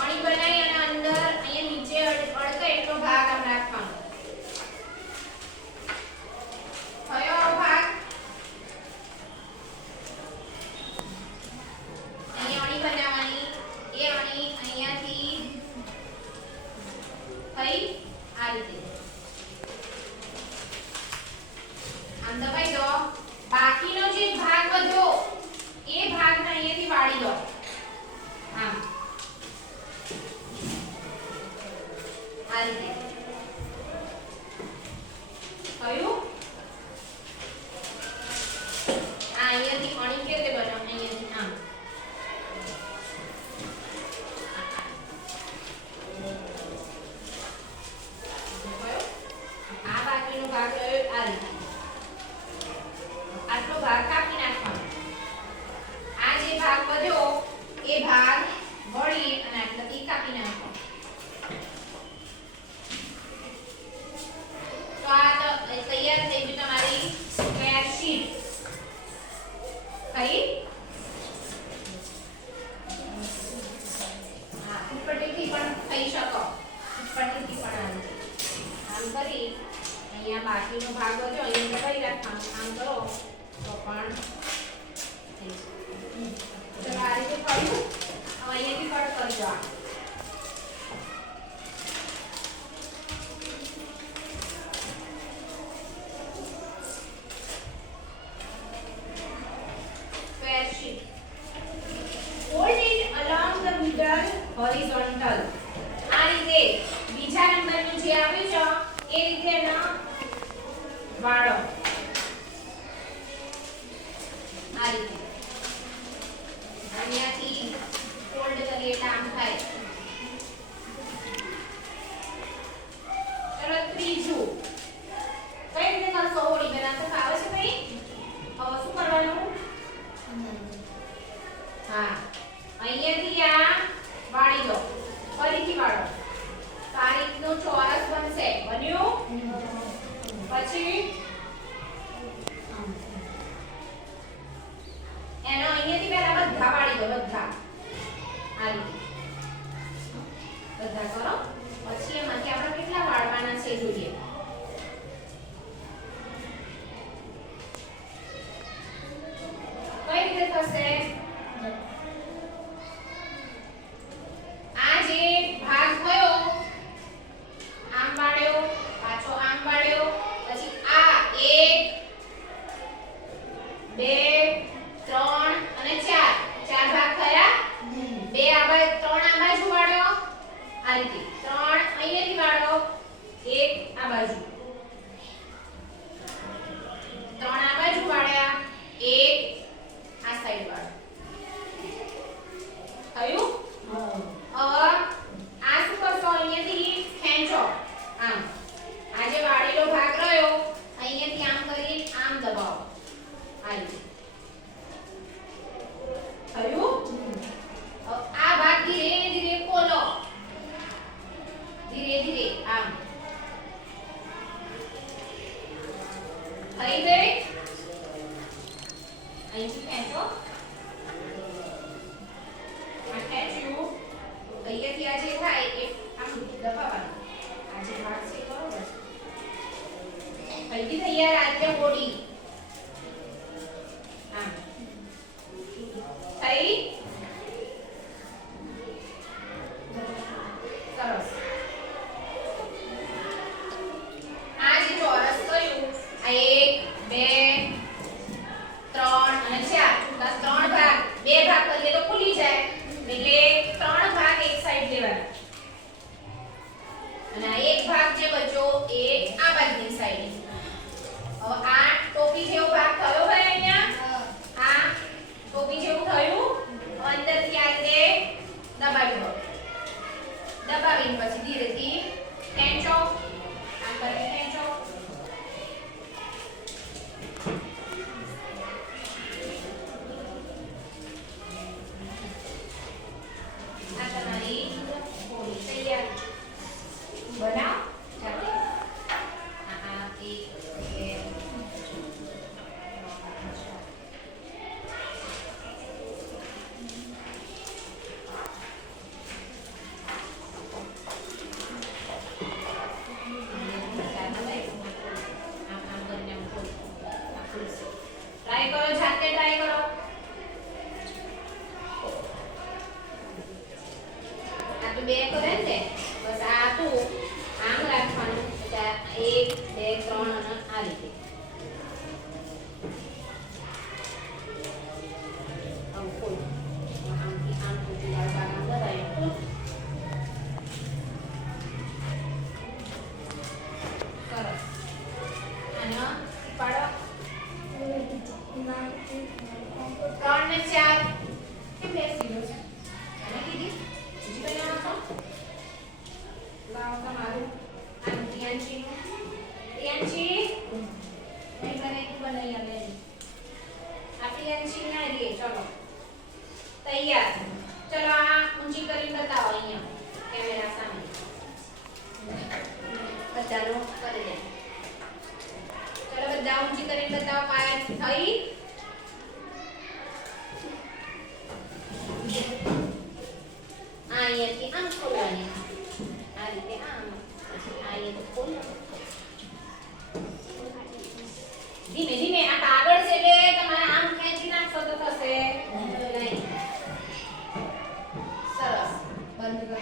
અણી બનાવી અને અંદર અહીંયા નીચે અડકે એટલો ભાગ આમ રાખવાનો. કયો ભાગ? અહીંયા અણી બનાવવાની. એ અણી અહીંયાથી થઈ આ રીતે આમ દબાઈ દો. બાકીનો જે ભાગ વધ્યો એ ભાગને અહીંયાથી વાળી દો. આમ આ રીતે કયું આ અહીંયાથી અણી કેવી રીતે બનાવ? અહીંયાથી આમ આ બાકીનો ભાગ રહ્યો આ રીતે. આટલો ભાગ કાપી નાખવાનો. આ જે ભાગ વધ્યો એ ભાગ વળી અને આટલાથી કાપી નાખવાનો. તો આ તો તૈયાર થઈ ગઈ તમારી સ્ક્વેર શીટ. કઈ હા ઉપરથી પણ થઈ શકો. ઉપરથી પણ આમ કરી અહીંયા બાકીનો ભાગ વધ્યો અહીંયા દબાઈ રાખવાનો. આમ કરો તો પણ થઈ શકે. ચલો આ રીતે કર્યું. હવે અહીંયાથી કટ કરી દો. Square sheet. Fold it along the middle horizontal. આ રીતે બીજા નંબરનું જે આવ્યું છે એ રીતે ના વાળો. આ રીતે અહીંયાથી ફોલ્ડ કરીએ એટલે આમ થાય. ચલો ત્રીજું કઈ રીતે કરશો? હોળી બનાવતા ફાવે છે ભાઈ? હવે શું કરવાનું? હા અહીંયાથી આ વાળી દો. ફરીથી વાળો. તો આ રીતનું ચોરસ બનશે. બન્યું? પછી એનો અહીંયાથી પહેલા બધા વાળી દો. બધા આ રીતે બધા કરો. પછી એમાંથી આપણે કેટલા વાળવાના છે જોઈએ. કઈ રીતે થશે? આ જે ભાગ થયો આમ વાળ્યો, પાછો આમ વાળ્યો, પછી આ 1 2 3 અને 4 ચાર ભાગ થયા. બે આ બાજુ, ત્રણ આ બાજુ વાળ્યો. આ રીતે ત્રણ અહીંયાથી વાળો, એક આ બાજુ, ત્રણ આ બાજુ વાળ્યા, એક આ સાઈડ વાળો. થયું? હવે આ શું કરશો? અહીંયાથી ખેંચો. આમ આ જે વાળેલો ભાગ રહ્યો અહીંયાથી આમ કરી આમ દબાવો. આ રીતે થયું? આ ભાગ ધીરે ધીરે ખોલો. ધીરે ધીરે આમ તો બે કરે ને બસ આ તું આમ રાખવાનું એટલે 1 2 3 અને આ રીતે આમ ખોલ આમથી આમ સુધી આમ બરાબર સરસ અને પાડો 3 ને 4 કેમ બેસી ગયો છે અને કીધી બીજી બનાવવા તો લાવ તમારું આ ટિયાંચી મેં બનાવી આવે આ ટિયાંચી ના રે ચલો તૈયાર ચલો આ ઊંચી કરીને બતાવો અહીંયા કેમેરા સામે બધાનો કરી દે ચલો બધા ઊંચી કરીને બતાવો પાયા થઈ અહીંયાથી આમ ખોલવાની આ રીતે આમ પછી અહીંયાથી ખોલ ધીમે ધીમે આ કાગળ છે એટલે તમારે આમ ખેંચી નાખશો તો થશે નહીં સરસ બંધ કરો